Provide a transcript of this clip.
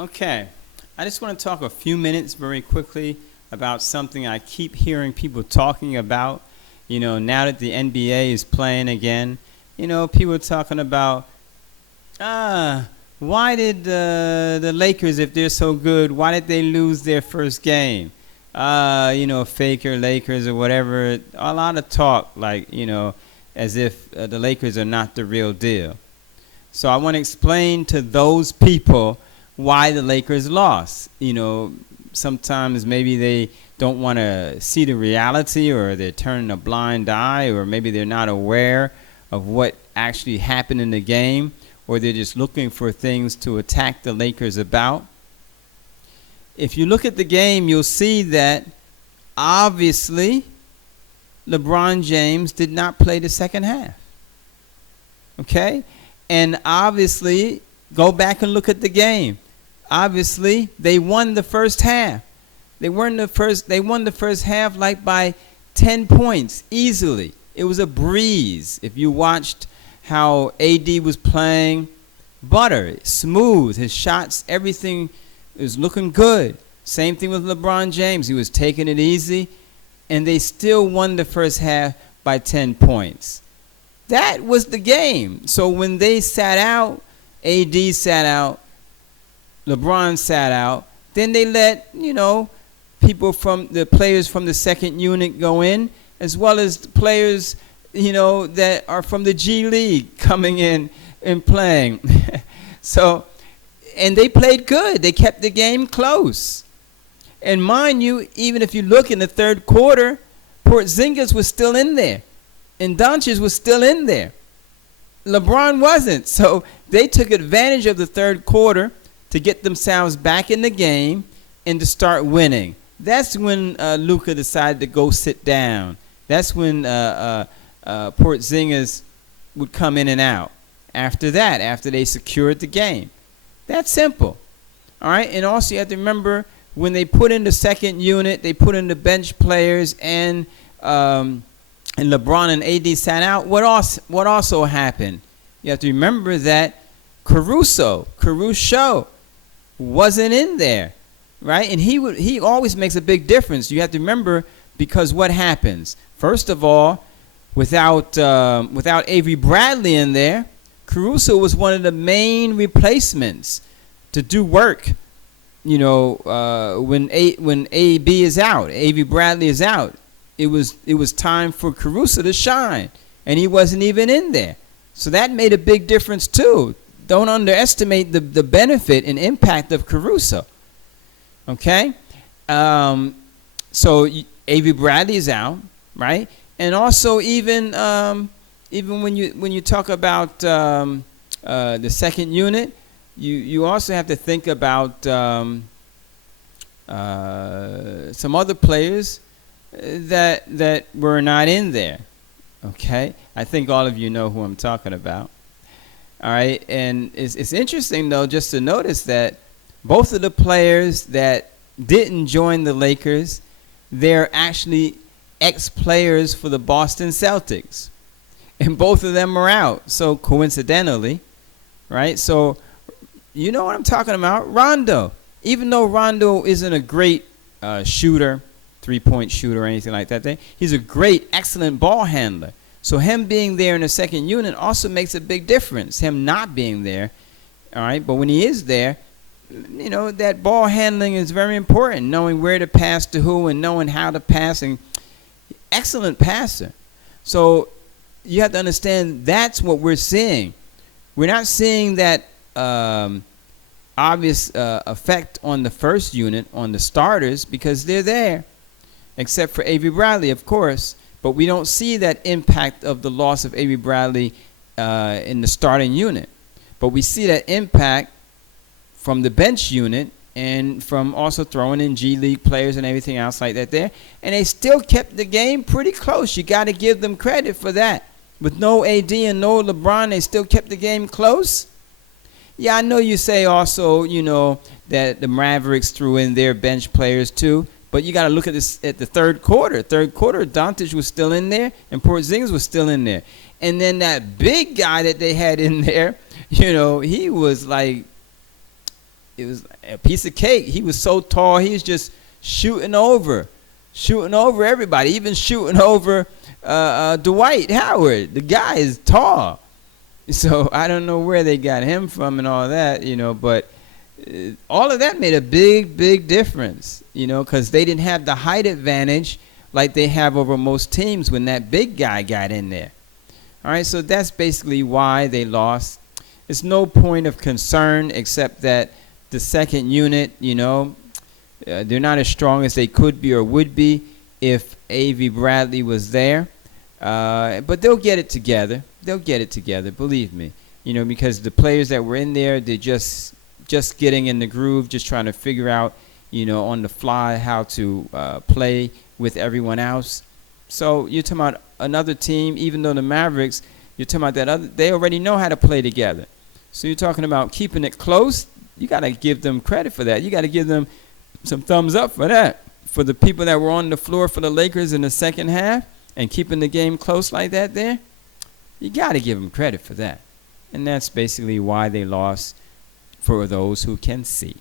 Okay, I just want to talk a few minutes very quickly about something I keep hearing people talking about. Now that the NBA is playing again, people are talking about, why did the Lakers, if they're so good, why did they lose their first game? Faker Lakers or whatever. A lot of talk, as if the Lakers are not the real deal. So I want to explain to those people why the Lakers lost. Sometimes maybe they don't want to see the reality, or they're turning a blind eye, or maybe they're not aware of what actually happened in the game, or they're just looking for things to attack the Lakers about. If you look at the game, you'll see that obviously LeBron James did not play the second half. Okay? And obviously, go back and look at the game. Obviously, they won the first half. They won the first half like by 10 points easily. It was a breeze. If you watched how AD was playing, butter, smooth, his shots, everything was looking good. Same thing with LeBron James. He was taking it easy, and they still won the first half by 10 points. That was the game. So when they sat out, AD sat out, LeBron sat out, then they let, people from the players from the second unit go in, as well as the players, that are from the G League coming in and playing. And they played good. They kept the game close. And mind you, even if you look in the third quarter, Porzingis was still in there, and Doncic was still in there. LeBron wasn't. So they took advantage of the third quarter to get themselves back in the game and to start winning. That's when Luka decided to go sit down. That's when Porzingis would come in and out. After that, after they secured the game. That's simple. All right? And also you have to remember, when they put in the second unit, they put in the bench players, and LeBron and AD sat out. What also happened? You have to remember that Caruso wasn't in there, right? And he always makes a big difference. You have to remember, because what happens? First of all, without Avery Bradley in there, Caruso was one of the main replacements to do work. When AB is out, Avery Bradley is out, it was time for Caruso to shine, and he wasn't even in there. So that made a big difference too. Don't underestimate the benefit and impact of Caruso. Okay? So Avery Bradley is out, right? And also even when you talk about the second unit, you also have to think about some other players that were not in there. Okay? I think all of you know who I'm talking about. All right, and it's interesting, though, just to notice that both of the players that didn't join the Lakers, they're actually ex-players for the Boston Celtics. And both of them are out, so coincidentally, right? So you know what I'm talking about, Rondo. Even though Rondo isn't a great shooter, three-point shooter or anything like that, he's a great, excellent ball handler. So him being there in the second unit also makes a big difference. Him not being there, all right? But when he is there, that ball handling is very important, knowing where to pass to who and knowing how to pass, and excellent passer. So you have to understand that's what we're seeing. We're not seeing that obvious effect on the first unit, on the starters, because they're there, except for Avery Bradley, of course. But we don't see that impact of the loss of Avery Bradley in the starting unit. But we see that impact from the bench unit and from also throwing in G League players and everything else like that there. And they still kept the game pretty close. You got to give them credit for that. With no AD and no LeBron, they still kept the game close. Yeah, I know you say also, that the Mavericks threw in their bench players too. But you got to look at this at the third quarter. Third quarter, Doncic was still in there, and Porzingis was still in there. And then that big guy that they had in there, he was like it was a piece of cake. He was so tall. He was just shooting over everybody, even shooting over Dwight Howard. The guy is tall. So I don't know where they got him from and all that, but all of that made a big, big difference, because they didn't have the height advantage like they have over most teams when that big guy got in there. All right, so that's basically why they lost. It's no point of concern except that the second unit, they're not as strong as they could be or would be if A.V. Bradley was there. But they'll get it together. Believe me. Because the players that were in there, they're just getting in the groove, just trying to figure out, on the fly how to play with everyone else. So you're talking about another team, even though the Mavericks, you're talking about they already know how to play together. So you're talking about keeping it close. You got to give them credit for that. You got to give them some thumbs up for that. For the people that were on the floor for the Lakers in the second half and keeping the game close like that there, you got to give them credit for that. And that's basically why they lost, for those who can see.